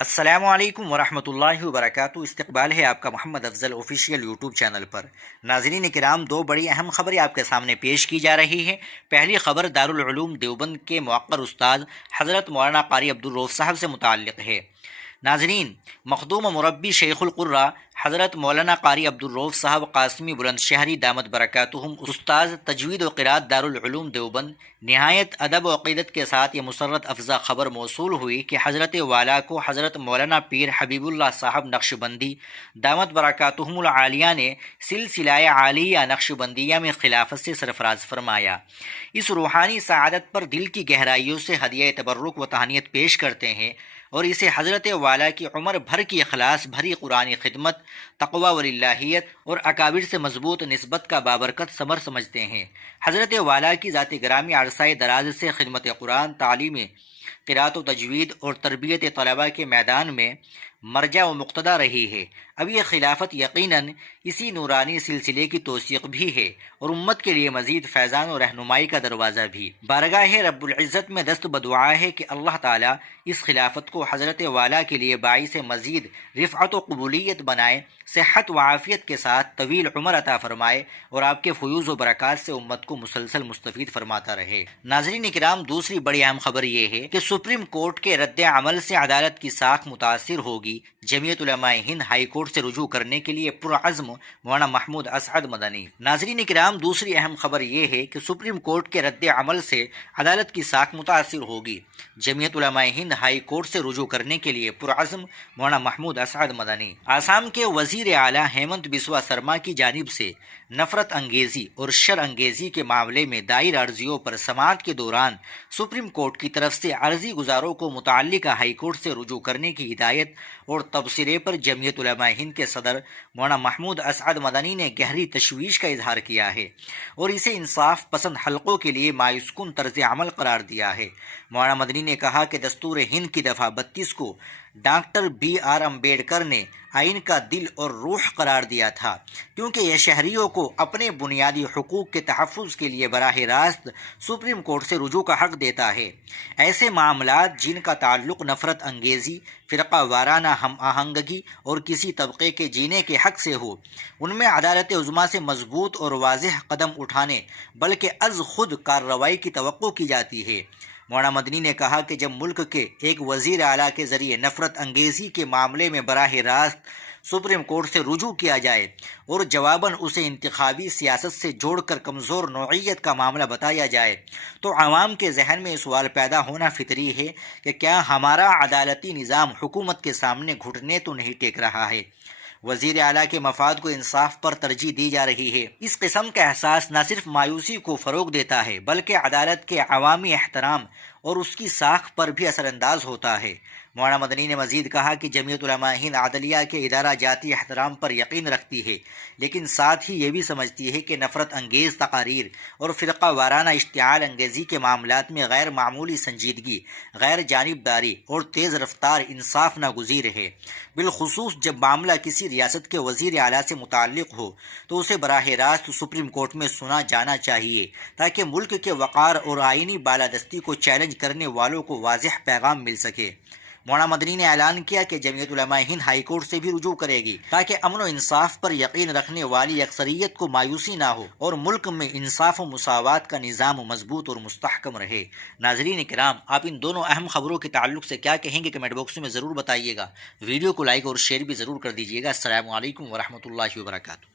السلام علیکم ورحمۃ اللہ وبرکاتہ۔ استقبال ہے آپ کا محمد افضل آفیشیل یوٹیوب چینل پر۔ ناظرین کرام، دو بڑی اہم خبریں آپ کے سامنے پیش کی جا رہی ہیں۔ پہلی خبر دارالعلوم دیوبند کے موقر استاد حضرت مولانا قاری عبدالرؤف صاحب سے متعلق ہے۔ ناظرین، مخدوم مربی شیخ القرہ حضرت مولانا قاری عبدالرؤف صاحب قاسمی بلند شہری دامت برکاتہم، استاذ تجوید و قرات دارالعلوم دیوبند، نہایت ادب و عقیدت کے ساتھ یہ مسرت افزا خبر موصول ہوئی کہ حضرت والا کو حضرت مولانا پیر حبیب اللہ صاحب نقشبندی دامت برکاتہم العالیہ نے سلسلہ عالیہ نقشبندیہ میں خلافت سے سرفراز فرمایا۔ اس روحانی سعادت پر دل کی گہرائیوں سے ہدیہ تبرک و تہنیت پیش کرتے ہیں اور اسے حضرت والا کی عمر بھر کی اخلاص بھری قرآنی خدمت، تقوی و للہیت اور اکابر سے مضبوط نسبت کا بابرکت ثمر سمجھتے ہیں۔ حضرت والا کی ذات گرامی عرصہ دراز سے خدمت قرآن، تعلیم قرات و تجوید اور تربیت طلباء کے میدان میں مرجع و مقتدی رہی ہے۔ اب یہ خلافت یقیناً اسی نورانی سلسلے کی توثیق بھی ہے اور امت کے لیے مزید فیضان و رہنمائی کا دروازہ بھی۔ بارگاہ رب العزت میں دست بدعا ہے کہ اللہ تعالیٰ اس خلافت کو حضرت والا کے لیے باعث مزید رفعت و قبولیت بنائے، صحت و عافیت کے ساتھ طویل عمر عطا فرمائے اور آپ کے فیوز و برکات سے امت کو مسلسل مستفید فرماتا رہے۔ ناظرین کرام، دوسری بڑی اہم خبر یہ ہے کہ سپریم کورٹ کے رد عمل سے عدالت کی ساکھ متاثر ہوگی۔ جمعیت علماء ہند ہائی کورٹ سے رجوع کرنے کے لیے پرعزم مولانا محمود اسعد مدنی۔ ناظرین کرام، دوسری اہم خبر یہ ہے کہ سپریم کورٹ کے رد عمل سے عدالت کی ساکھ متاثر ہوگی۔ جمعیت علماء ہند ہائی کورٹ سے رجوع کرنے کے لیے پرعزم مولانا محمود اسعد مدنی۔ آسام کے وزیر اعلیٰ ہیمنت بسوا سرما کی جانب سے نفرت انگیزی اور شر انگیزی کے معاملے میں دائر عرضیوں پر سماعت کے دوران سپریم کورٹ کی طرف سے عرضی گزاروں کو متعلقہ ہائی کورٹ سے رجوع کرنے کی ہدایت اور تبصرے پر جمعیت علماء ہند کے صدر مولانا محمود اسعد مدنی نے گہری تشویش کا اظہار کیا ہے اور اسے انصاف پسند حلقوں کے لیے مایوس کن طرز عمل قرار دیا ہے۔ مولانا مدنی نے کہا کہ دستور ہند کی دفعہ 32 کو ڈاکٹر بی آر امبیڈکر نے آئین کا دل اور روح قرار دیا تھا، کیونکہ یہ شہریوں کو اپنے بنیادی حقوق کے تحفظ کے لیے براہ راست سپریم کورٹ سے رجوع کا حق دیتا ہے۔ ایسے معاملات جن کا تعلق نفرت انگیزی، فرقہ وارانہ ہم آہنگی اور کسی طبقے کے جینے کے حق سے ہو، ان میں عدالت عظمیٰ سے مضبوط اور واضح قدم اٹھانے بلکہ از خود کارروائی کی توقع کی جاتی ہے۔ مولانا مدنی نے کہا کہ جب ملک کے ایک وزیر اعلیٰ کے ذریعے نفرت انگیزی کے معاملے میں براہ راست سپریم کورٹ سے رجوع کیا جائے اور جواباً اسے انتخابی سیاست سے جوڑ کر کمزور نوعیت کا معاملہ بتایا جائے، تو عوام کے ذہن میں سوال پیدا ہونا فطری ہے کہ کیا ہمارا عدالتی نظام حکومت کے سامنے گھٹنے تو نہیں ٹیک رہا ہے؟ وزیر اعلیٰ کے مفاد کو انصاف پر ترجیح دی جا رہی ہے۔ اس قسم کا احساس نہ صرف مایوسی کو فروغ دیتا ہے بلکہ عدالت کے عوامی احترام اور اس کی ساکھ پر بھی اثر انداز ہوتا ہے۔ مولانا مدنی نے مزید کہا کہ جمعیت علماء ہند عدلیہ کے ادارہ جاتی احترام پر یقین رکھتی ہے، لیکن ساتھ ہی یہ بھی سمجھتی ہے کہ نفرت انگیز تقاریر اور فرقہ وارانہ اشتعال انگیزی کے معاملات میں غیر معمولی سنجیدگی، غیر جانبداری اور تیز رفتار انصاف ناگزیر ہے۔ بالخصوص جب معاملہ کسی ریاست کے وزیر اعلیٰ سے متعلق ہو تو اسے براہ راست سپریم کورٹ میں سنا جانا چاہیے، تاکہ ملک کے وقار اور آئینی بالادستی کو چیلنج کرنے والوں کو واضح پیغام مل سکے۔ مولانا مدنی نے اعلان کیا کہ جمعیت علماء ہند ہائی کورٹ سے بھی رجوع کرے گی، تاکہ امن و انصاف پر یقین رکھنے والی اکثریت کو مایوسی نہ ہو اور ملک میں انصاف و مساوات کا نظام مضبوط اور مستحکم رہے۔ ناظرین کرام، آپ ان دونوں اہم خبروں کے تعلق سے کیا کہیں گے کمنٹ باکس میں ضرور بتائیے گا۔ ویڈیو کو لائک اور شیئر بھی ضرور کر دیجیے گا۔ السلام علیکم ورحمۃ اللہ وبرکاتہ۔